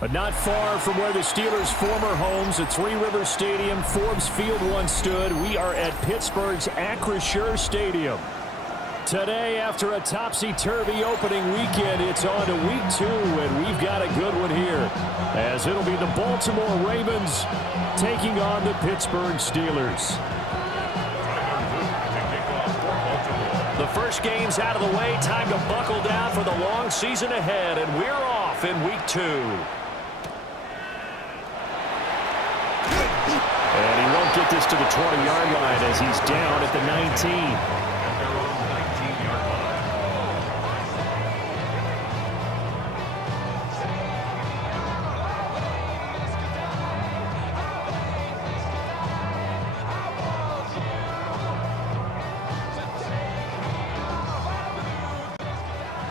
But not far from where the Steelers' former homes at Three Rivers Stadium, Forbes Field once stood, we are at Pittsburgh's Acrisure Stadium. Today, after a topsy-turvy opening weekend, it's on to week 2, and we've got a good one here, as it'll be the Baltimore Ravens taking on the Pittsburgh Steelers. The first game's out of the way. Time to buckle down for the long season ahead, and we're off in week 2. And he won't get this to the 20-yard line as he's down at the 19.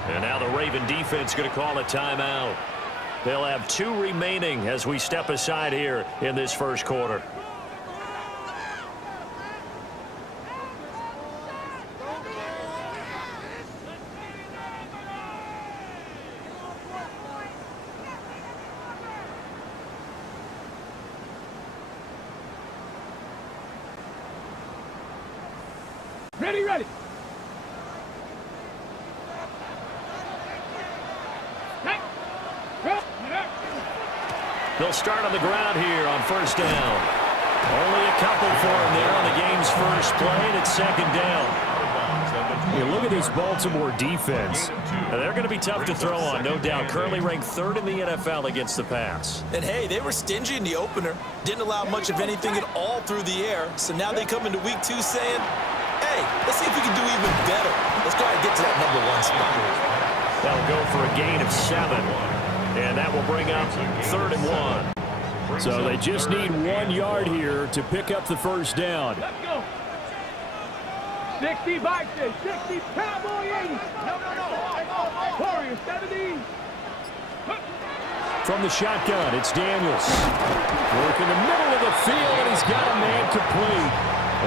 And now the Raven defense going to call a timeout. They'll have 2 remaining as we step aside here in this first quarter. Ready. They'll start on the ground here on first down. Only a couple for him there on the game's first play, and it's second down. You look at this Baltimore defense. They're going to be tough to throw on, no doubt. Currently ranked 3rd in the NFL against the pass. And, hey, they were stingy in the opener. Didn't allow much of anything at all through the air. So now they come into week 2 saying, hey, let's see if we can do even better. Let's go ahead and get to that number 1 spot. That'll go for a gain of 7. And that will bring up 3rd and 1. So they just need 1 yard here to pick up the first down. Let's go. 60 Vikings, 60 Cowboy 80. No. Warriors 70. From the shotgun, it's Daniels. Work in the middle of the field, and he's got a man complete.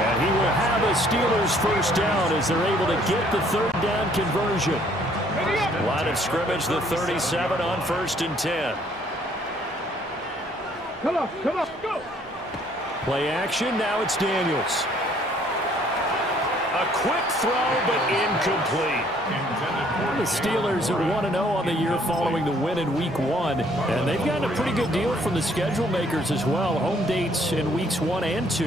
And he will have a Steelers first down as they're able to get the 3rd down conversion. Line of scrimmage, the 37 on 1st and 10. Come on, go. Play action, now it's Daniels. A quick throw, but incomplete. The Steelers are 1-0 on the year following the win in Week 1. And they've gotten a pretty good deal from the schedule makers as well. Home dates in Weeks 1 and 2.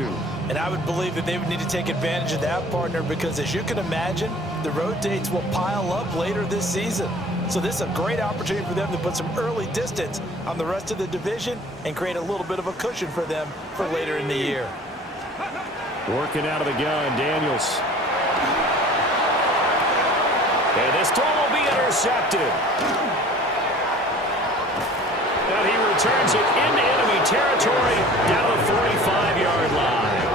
And I would believe that they would need to take advantage of that, partner, because as you can imagine, the road dates will pile up later this season. So this is a great opportunity for them to put some early distance on the rest of the division and create a little bit of a cushion for them for later in the year. Working out of the gun, Daniels. And this throw will be intercepted. And he returns it into enemy territory down the 45-yard line.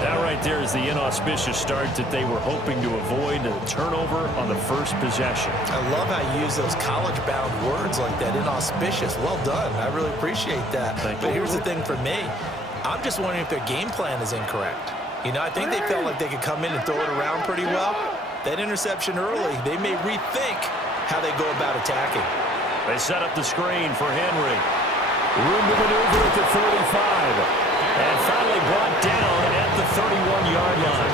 That right there is the inauspicious start that they were hoping to avoid, a turnover on the first possession. I love how you use those college-bound words like that, inauspicious. Well done. I really appreciate that. But here's the thing for me. I'm just wondering if their game plan is incorrect. You know, I think they felt like they could come in and throw it around pretty well. That interception early, they may rethink how they go about attacking. They set up the screen for Henry. Room to maneuver at the 45. And finally brought down at the 31-yard line.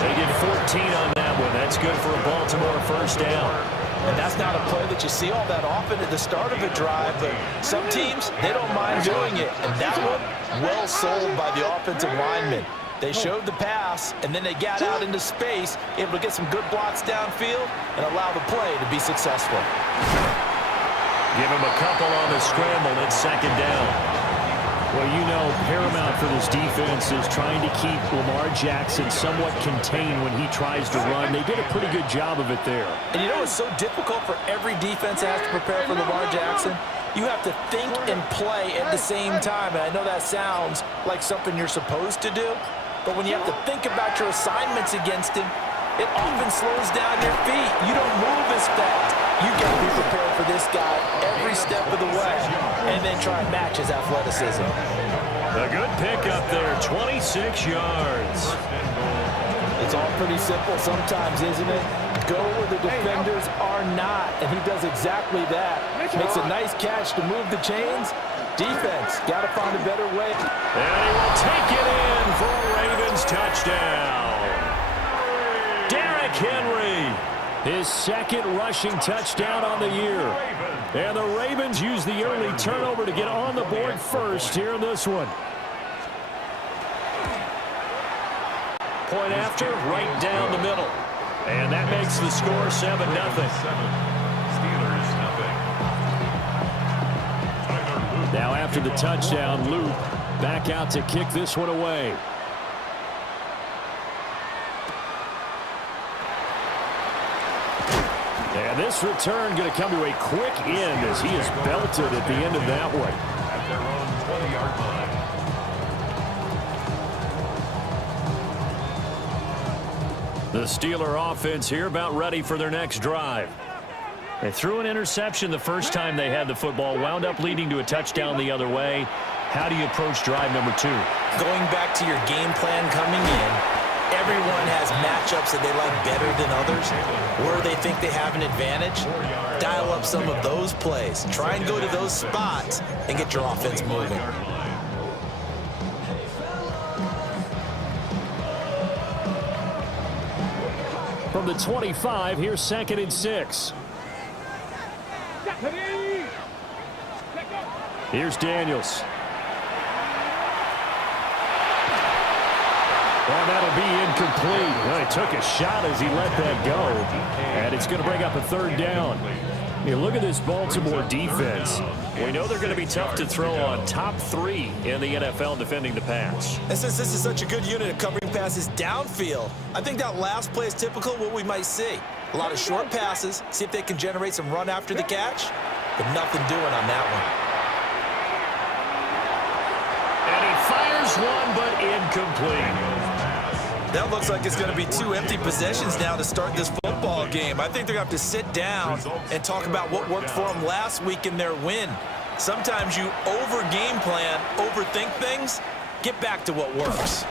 They get 14 on that one. That's good for a Baltimore first down. And that's not a play that you see all that often at the start of a drive, but some teams, they don't mind doing it. And that one, well sold by the offensive lineman. They showed the pass, and then they got out into space, able to get some good blocks downfield and allow the play to be successful. Give him a couple on the scramble. It's second down. Well, you know, paramount for this defense is trying to keep Lamar Jackson somewhat contained when he tries to run. They did a pretty good job of it there. And you know it's so difficult for every defense that has to prepare for Lamar Jackson? You have to think and play at the same time. And I know that sounds like something you're supposed to do, but when you have to think about your assignments against him, it often slows down your feet. You don't move as fast. You got to be prepared for this guy every step of the way and then try and match his athleticism. A good pickup there, 26 yards. It's all pretty simple sometimes, isn't it? Go where the defenders are not, and he does exactly that. Makes a nice catch to move the chains. Defense, got to find a better way. And he will take it in for a Ravens touchdown. Derrick Henry, his second rushing touchdown on the year. And the Ravens use the early turnover to get on the board first here in this one. Point after, right down the middle. And that makes the score 7-0. Now after the touchdown, Luke back out to kick this one away. And this return going to come to a quick end as he is belted at the end of that one. At their own 20-yard line. The Steeler offense here about ready for their next drive. They threw an interception the first time they had the football, wound up leading to a touchdown the other way. How do you approach drive number 2? Going back to your game plan coming in, everyone has matchups that they like better than others, where they think they have an advantage. Dial up some of those plays. Try and go to those spots and get your offense moving. From the 25, here's 2nd and 6. Here's Daniels. Well, that'll be incomplete. Well, he took a shot as he let that go. And it's going to bring up a 3rd down. You look at this Baltimore defense. We know they're going to be tough to throw on, top 3 in the NFL defending the pass. And since this is such a good unit of covering passes downfield, I think that last play is typical of what we might see. A lot of short passes, see if they can generate some run after the catch, but nothing doing on that And he fires one, but incomplete. That looks like it's going to be 2 empty possessions now to start this football game. I think they're going to have to sit down and talk about what worked for them last week in their win. Sometimes you over-game plan, overthink things, get back to what works.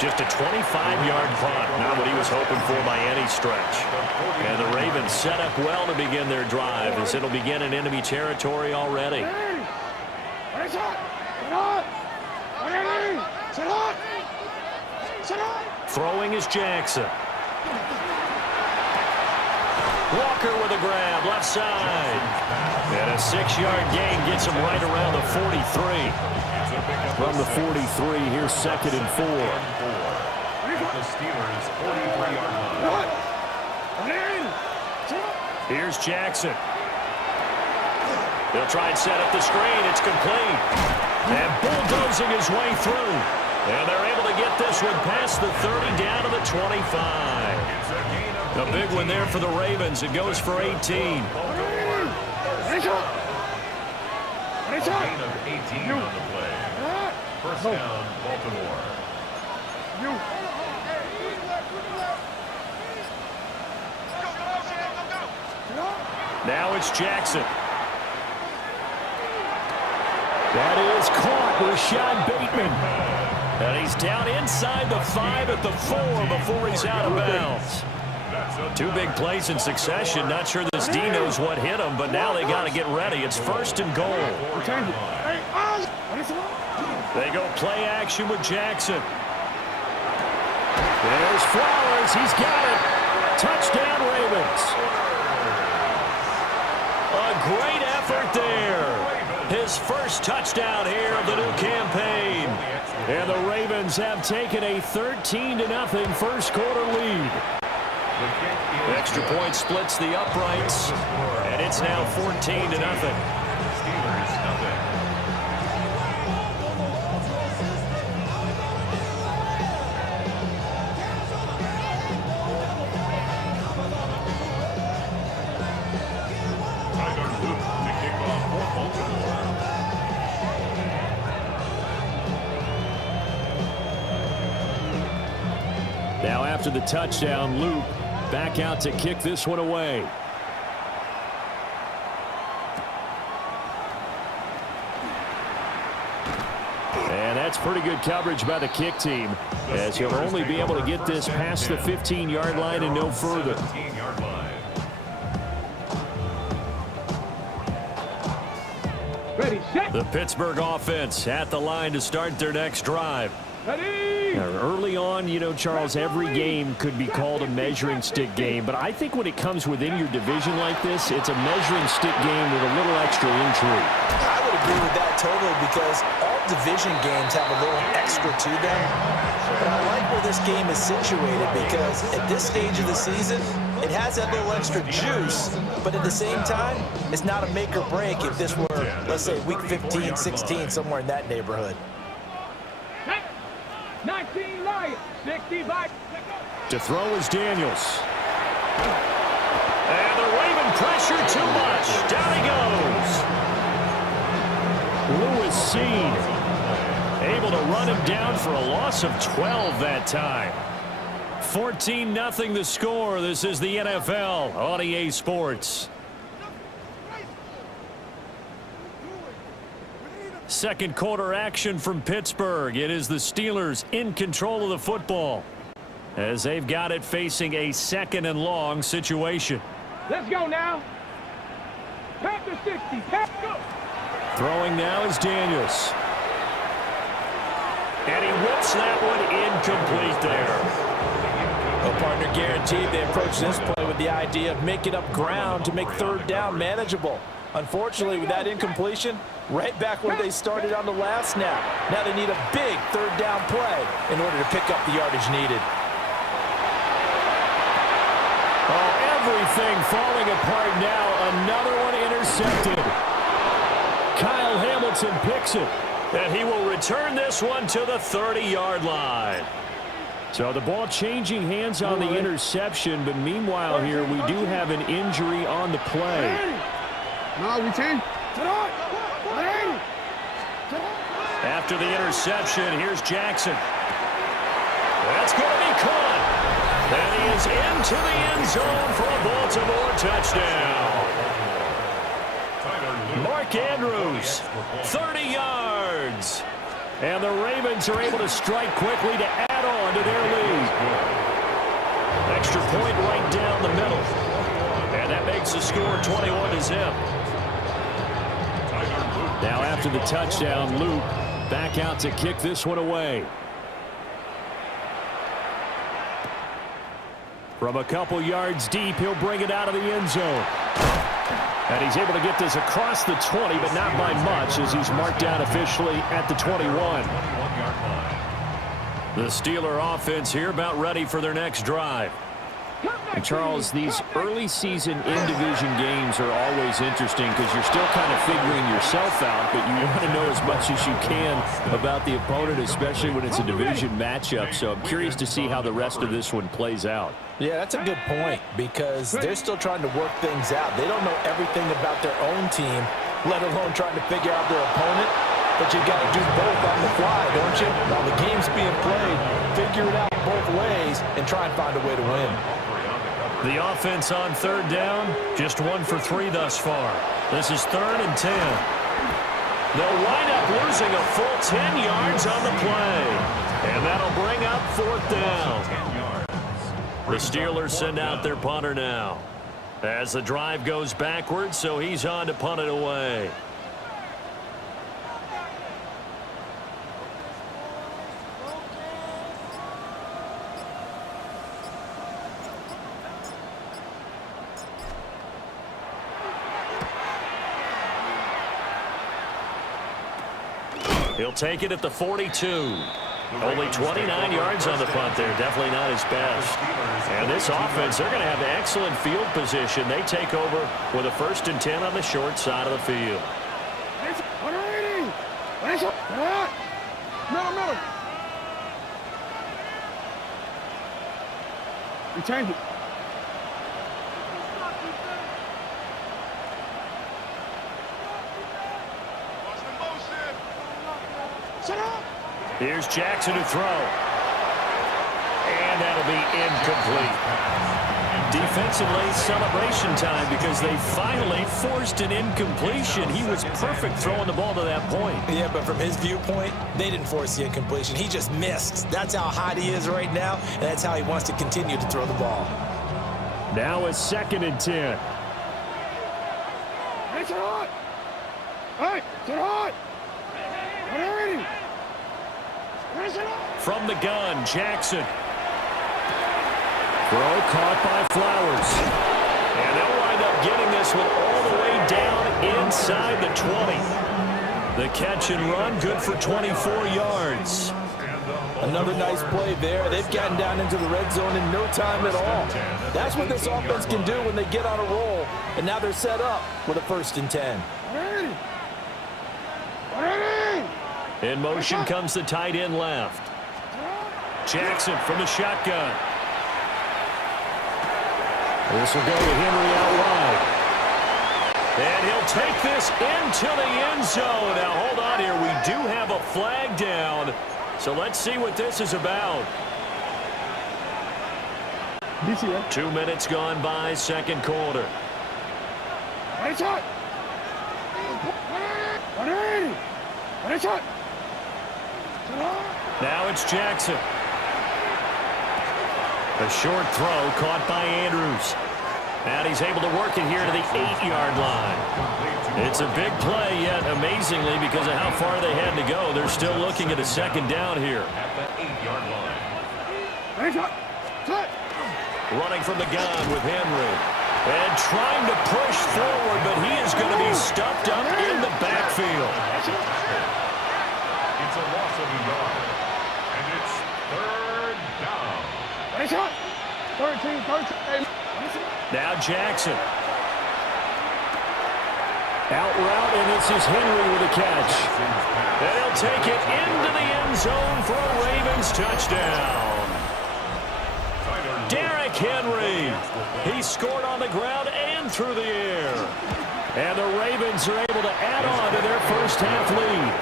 Just a 25-yard punt, not what he was hoping for by any stretch. And the Ravens set up well to begin their drive as it'll begin in enemy territory already. Throwing is Jackson. Walker with a grab, left side. And a 6-yard gain gets him right around the 43. From the 43, here's 2nd and 4. The Steelers' 43-yard line. Here's Jackson. They'll try and set up the screen. It's complete. And bulldozing his way through. And they're able to get this one past the 30 down to the 25. A big one there for the Ravens. It goes for 18. A gain of 18 on the play. First down, Baltimore. Now it's Jackson. That is caught, Rashad Bateman. And he's down inside the 5 at the 4 before he's out of bounds. 2 big plays in succession. Not sure this D knows what hit him, but now they got to get ready. It's 1st and goal. They go play action with Jackson. There's Flowers. He's got it. Touchdown, Ravens. A great effort there. His first touchdown here of the new campaign. And the Ravens have taken a 13-0 first quarter lead. Extra point splits the uprights, and it's now 14-0. Now after the touchdown, Luke back out to kick this one away. And that's pretty good coverage by the kick team, as he'll only be able to get this past the 15-yard line and no further. 15-yard line. Ready, set. The Pittsburgh offense at the line to start their next drive. Ready. Now, early on, you know, Charles, every game could be called a measuring stick game, but I think when it comes within your division like this, it's a measuring stick game with a little extra intrigue. I would agree with that totally, because all division games have a little extra to them. But I like where this game is situated, because at this stage of the season, it has that little extra juice, but at the same time, it's not a make or break if this were, let's say, week 15, 16, somewhere in that neighborhood. 19 Lions, 65. To throw is Daniels. And the Raven pressure too much. Down he goes. Lewis Seen able to run him down for a loss of 12 that time. 14-0 the score. This is the NFL on EA Sports. Second quarter action from Pittsburgh. It is the Steelers in control of the football, as they've got it facing a 2nd and long situation. Let's go now. Pass to 60. Pass, go. Throwing now is Daniels. And he whips that one incomplete there. A partner guaranteed they approach this play with the idea of making up ground to make 3rd down manageable. Unfortunately, with that incompletion, right back where they started on the last snap. Now they need a big 3rd down play in order to pick up the yardage needed. Oh, everything falling apart now. Another one intercepted. Kyle Hamilton picks it, and he will return this one to the 30-yard line. So the ball changing hands on the interception, but meanwhile here we do have an injury on the play. No, we change. After the interception, here's Jackson. That's going to be caught. And he is into the end zone for a Baltimore touchdown. Mark Andrews, 30 yards. And the Ravens are able to strike quickly to add on to their lead. Extra point right down the middle. And that makes the score 21-0. Now after the touchdown, Luke back out to kick this one away. From a couple yards deep, he'll bring it out of the end zone. And he's able to get this across the 20, but not by much, as he's marked down officially at the 21. The Steeler offense here about ready for their next drive. And Charles, these early season in-division games are always interesting because you're still kind of figuring yourself out, but you want to know as much as you can about the opponent, especially when it's a division matchup. So I'm curious to see how the rest of this one plays out. Yeah, that's a good point, because they're still trying to work things out. They don't know everything about their own team, let alone trying to figure out their opponent. But you got to do both on the fly, don't you? While the game's being played, figure it out both ways and try and find a way to win. The offense on 3rd down, just 1 for 3 thus far. This is 3rd and 10. They'll wind up losing a full 10 yards on the play. And that'll bring up 4th down. The Steelers send out their punter now, as the drive goes backwards, so he's on to punt it away. He'll take it at the 42. Only 29 yards on the punt there. Definitely not his best. And this offense, they're going to have excellent field position. They take over with a 1st and 10 on the short side of the field. No. We change it. Here's Jackson to throw. And that'll be incomplete. Defensively, celebration time because they finally forced an incompletion. He was perfect throwing the ball to that point. Yeah, but from his viewpoint, they didn't force the incompletion. He just missed. That's how hot he is right now, and that's how he wants to continue to throw the ball. Now it's 2nd and 10. It's hot. Hey, it's hot. Ready. From the gun, Jackson. Throw caught by Flowers. And they'll wind up getting this one all the way down inside the 20. The catch and run, good for 24 yards. Another nice play there. They've gotten down into the red zone in no time at all. That's what this offense can do when they get on a roll. And now they're set up with a 1st and 10. Ready. In motion comes the tight end left. Jackson from the shotgun. This will go to Henry out wide. And he'll take this into the end zone. Now, hold on here. We do have a flag down. So let's see what this is about. 2 minutes gone by, 2nd quarter. It's hot. Ready. It's hot. Now it's Jackson. A short throw caught by Andrews. And he's able to work it here to the 8-yard line. It's a big play, yet amazingly, because of how far they had to go, they're still looking at a 2nd down here. At the 8-yard line. It's hot. Running from the gun with Henry. And trying to push forward, but he is going to be stuffed up in the backfield. It's a loss of a yard. And it's 3rd down. It's hot. 13. Now Jackson. Out route, and this is Henry with a catch. And he'll take it into the end zone for a Ravens touchdown. Derrick Henry. He scored on the ground and through the air. And the Ravens are able to add on to their first half lead.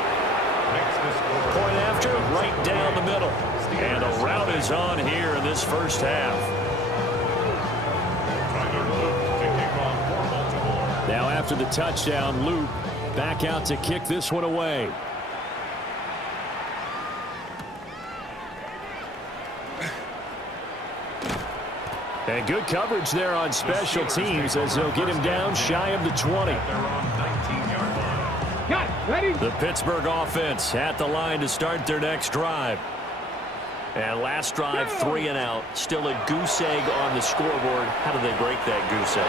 Point after, right down the middle. And the route is on here in this first half. Now after the touchdown, Luke back out to kick this one away. And good coverage there on special teams as they'll get him down shy of the 20. Ready. The Pittsburgh offense at the line to start their next drive. And last drive, 3 and out. Still a goose egg on the scoreboard. How do they break that goose egg?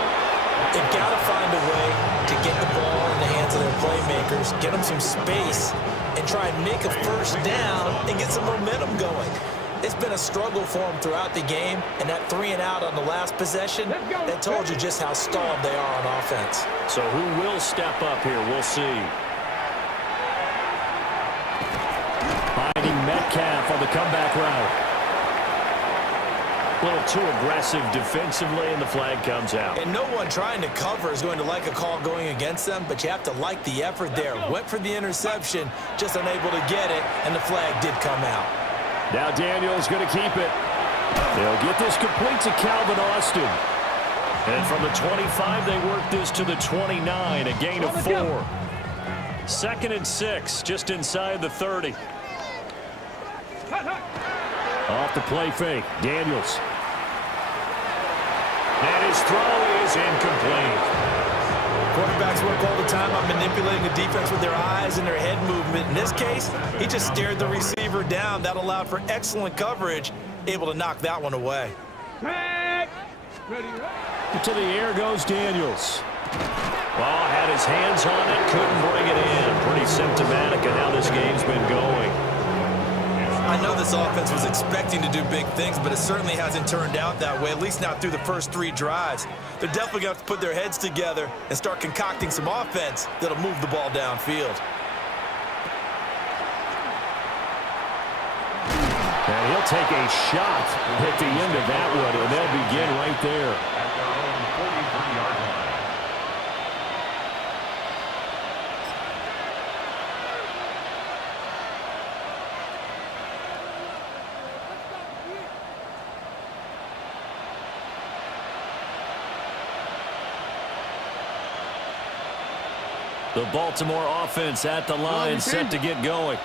They've got to find a way to get the ball in the hands of their playmakers, get them some space, and try and make a 1st down and get some momentum going. It's been a struggle for them throughout the game, and that 3 and out on the last possession, that told you just how stalled they are on offense. So who will step up here? We'll see. Finding Metcalf on the comeback route. A little too aggressive defensively, and the flag comes out. And no one trying to cover is going to like a call going against them, but you have to like the effort there. Went for the interception, just unable to get it, and the flag did come out. Now Daniel's going to keep it. They'll get this complete to Calvin Austin. And from the 25, they work this to the 29, a gain of 4. 2nd and 6, just inside the 30. Off the play fake, Daniels. And his throw is incomplete. Quarterbacks work all the time on manipulating the defense with their eyes and their head movement. In this case, he just stared the receiver down. That allowed for excellent coverage, able to knock that one away. To the air goes Daniels. Ball had his hands on it, couldn't bring it in. Pretty symptomatic of how this game's been going. I know this offense was expecting to do big things, but it certainly hasn't turned out that way, at least not through the first 3 drives. They're definitely going to have to put their heads together and start concocting some offense that'll move the ball downfield. And he'll take a shot at the end of that one, and they'll begin right there. At their own 43-yard line. The Baltimore offense at the line, set to get going.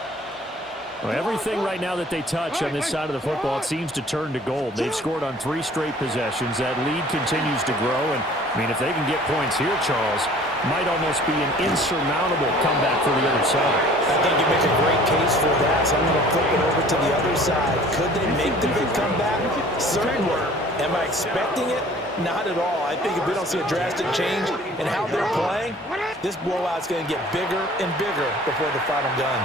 Well, everything right now that they touch on this side of the football, it seems to turn to gold. They've scored on 3 straight possessions. That lead continues to grow. And, I mean, if they can get points here, Charles, might almost be an insurmountable comeback for the other side. I think you make a great case for that, so I'm going to flip it over to the other side. Could they make the big comeback? Certainly. Am I expecting it? Not at all. I think if we don't see a drastic change in how they're playing, this blowout's going to get bigger and bigger before the final gun.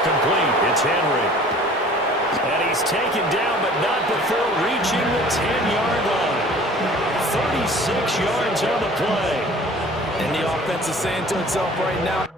Complete. It's Henry. And he's taken down, but not before reaching the 10-yard line. 36 yards on the play. And the offense is saying to itself right now,